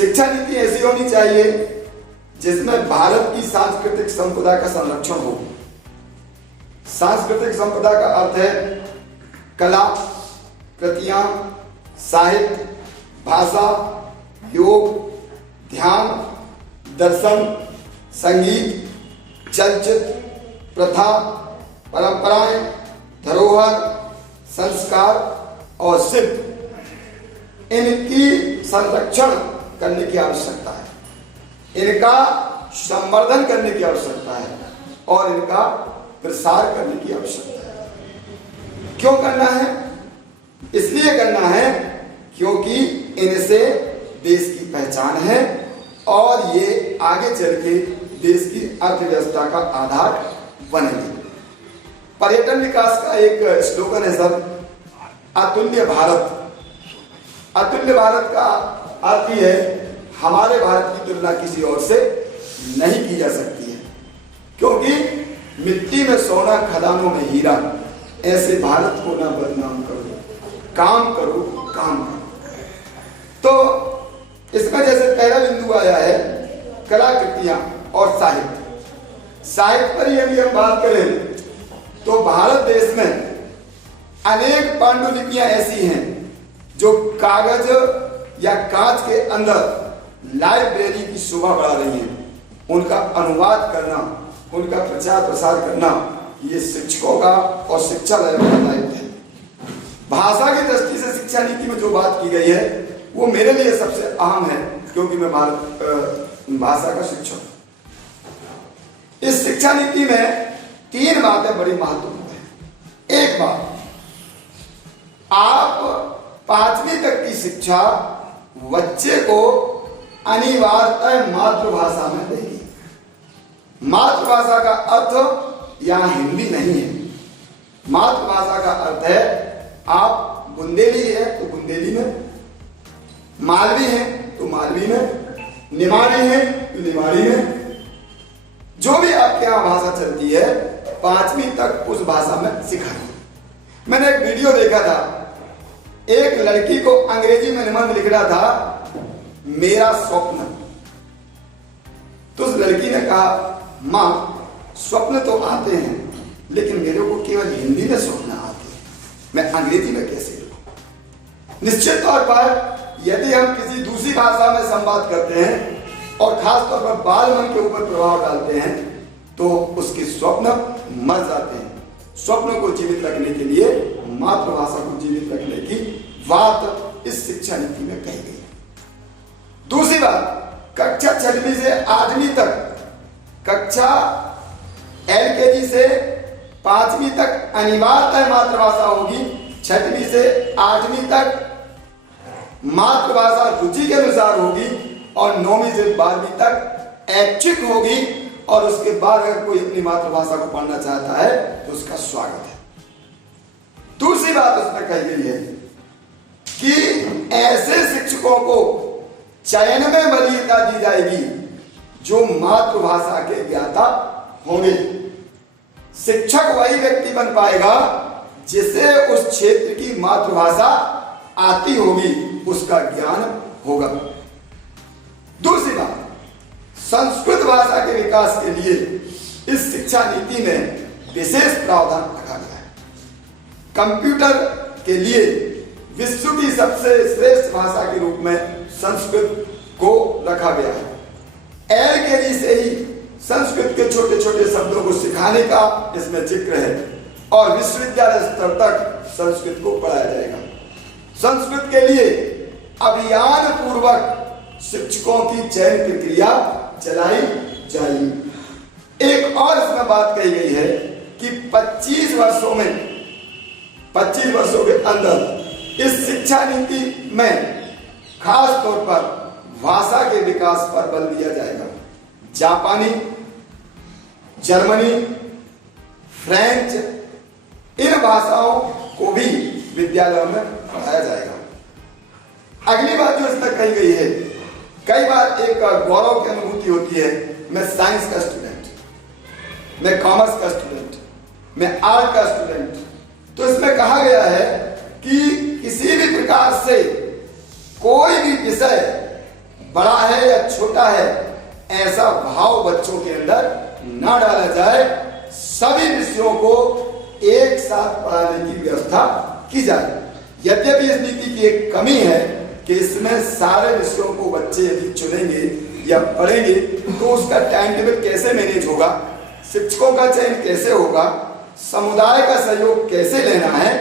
शिक्षा नीति ऐसी होनी चाहिए जिसमें भारत की सांस्कृतिक संपदा का संरक्षण हो। सांस्कृतिक संपदा का अर्थ है कला, कृतियां, साहित्य, भाषा, योग, ध्यान, दर्शन, संगीत, चलचित्र, प्रथा, परंपराएं, धरोहर, संस्कार और शिल्प, इनकी संरक्षण करने की आवश्यकता है, इनका संवर्धन करने की आवश्यकता है और इनका प्रसार करने की आवश्यकता है। क्यों करना है? इसलिए करना है क्योंकि इनसे देश की पहचान है और ये आगे चल के देश की अर्थव्यवस्था का आधार बनेगी। पर्यटन विकास का एक स्लोगन है सर, अतुल्य भारत। अतुल्य भारत का अर्थ ये है हमारे भारत की तुलना किसी और से नहीं की जा सकती है, क्योंकि मिट्टी में सोना, खदानों में हीरा, ऐसे भारत को ना बदनाम करो, काम करो, काम करो। तो इसमें जैसे पहला बिंदु आया है कलाकृतियां और साहित्य। साहित्य पर यदि हम बात करें तो भारत देश में अनेक पांडुलिपियां ऐसी हैं जो कागज या कांच के अंदर लाइब्रेरी की शोभा बढ़ा रही हैं। उनका अनुवाद करना, उनका प्रचार प्रसार करना, ये शिक्षकों का और शिक्षा का दायित्व है। भाषा की दृष्टि से शिक्षा नीति में जो बात की गई है वो मेरे लिए सबसे अहम है, क्योंकि मैं भाषा का शिक्षक हूं। इस शिक्षा नीति में 3 बातें बड़ी महत्वपूर्ण है। एक बात, आप 5वीं तक की शिक्षा बच्चे को अनिवार्यतः मातृभाषा में देगी। मातृभाषा का अर्थ यहां हिंदी नहीं है। मातृभाषा का अर्थ है आप बुंदेली है तो बुंदेली में, मालवी है तो मालवी में, निमाड़ी है तो निमाड़ी में, जो भी आपके यहां भाषा चलती है 5वीं तक उस भाषा में सिखाई। मैंने एक वीडियो देखा था, एक लड़की को अंग्रेजी में निबंध लिख रहा था मेरा स्वप्न। तो उस लड़की ने कहा मां, स्वप्न तो आते हैं लेकिन मेरे को केवल हिंदी में स्वप्न आते हैं, मैं अंग्रेजी में कैसे लिखूं? निश्चित तौर पर यदि हम किसी दूसरी भाषा में संवाद करते हैं और खासतौर पर बाल मन के ऊपर प्रभाव डालते हैं तो उसके स्वप्न मर जाते हैं। स्वप्नों को जीवित रखने के लिए मातृभाषा को जीवित रखने की बात इस शिक्षा नीति में कही गई है। दूसरी बात, कक्षा 6वीं से 8वीं तक, कक्षा LKG से 5वीं तक अनिवार्यतः मातृभाषा होगी। 6वीं से 8वीं तक मातृभाषा रुचि के अनुसार होगी और 9वीं से 12वीं तक ऐच्छिक होगी। और उसके बाद अगर कोई अपनी मातृभाषा को पढ़ना चाहता है तो उसका स्वागत है। दूसरी बात उसमें कही गई है कि ऐसे शिक्षकों को चयन में वरीयता दी जाएगी जो मातृभाषा के ज्ञाता होंगे। शिक्षक वही व्यक्ति बन पाएगा जिसे उस क्षेत्र की मातृभाषा आती होगी, उसका ज्ञान होगा। दूसरी बात, संस्कृत भाषा के विकास के लिए इस शिक्षा नीति में विशेष प्रावधान रखा गया है। कंप्यूटर के लिए विश्व की सबसे श्रेष्ठ भाषा के रूप में संस्कृत को रखा गया है। LKG से ही संस्कृत के छोटे छोटे शब्दों को सिखाने का इसमें जिक्र है और विश्वविद्यालय स्तर तक संस्कृत को पढ़ाया जाएगा। संस्कृत के लिए अभियान पूर्वक शिक्षकों की चयन प्रक्रिया चलाई जाएगी। एक और इसमें बात कही गई है कि 25 वर्षों के अंदर इस शिक्षा नीति में खास तौर पर भाषा के विकास पर बल दिया जाएगा। जापानी, जर्मनी, फ्रेंच, इन भाषाओं को भी विद्यालयों में पढ़ाया जाएगा। अगली बात जो इसमें कही गई है, कई बार एक गौरव की अनुभूति होती है, मैं साइंस का स्टूडेंट, मैं कॉमर्स का स्टूडेंट, मैं आर्ट का स्टूडेंट। तो इसमें कहा गया है कि किसी भी प्रकार से कोई भी विषय बड़ा छोटा है ऐसा भाव बच्चों के अंदर ना डाला जाए। सभी विषयों को एक साथ पढ़ाने की व्यवस्था की जाए। यद्यपि इस नीति की एक कमी है कि इसमें सारे विषयों को बच्चे यदि चुनेंगे या पढ़ेंगे तो उसका टाइम टेबल कैसे मैनेज होगा, शिक्षकों का चयन कैसे होगा, समुदाय का सहयोग कैसे लेना है,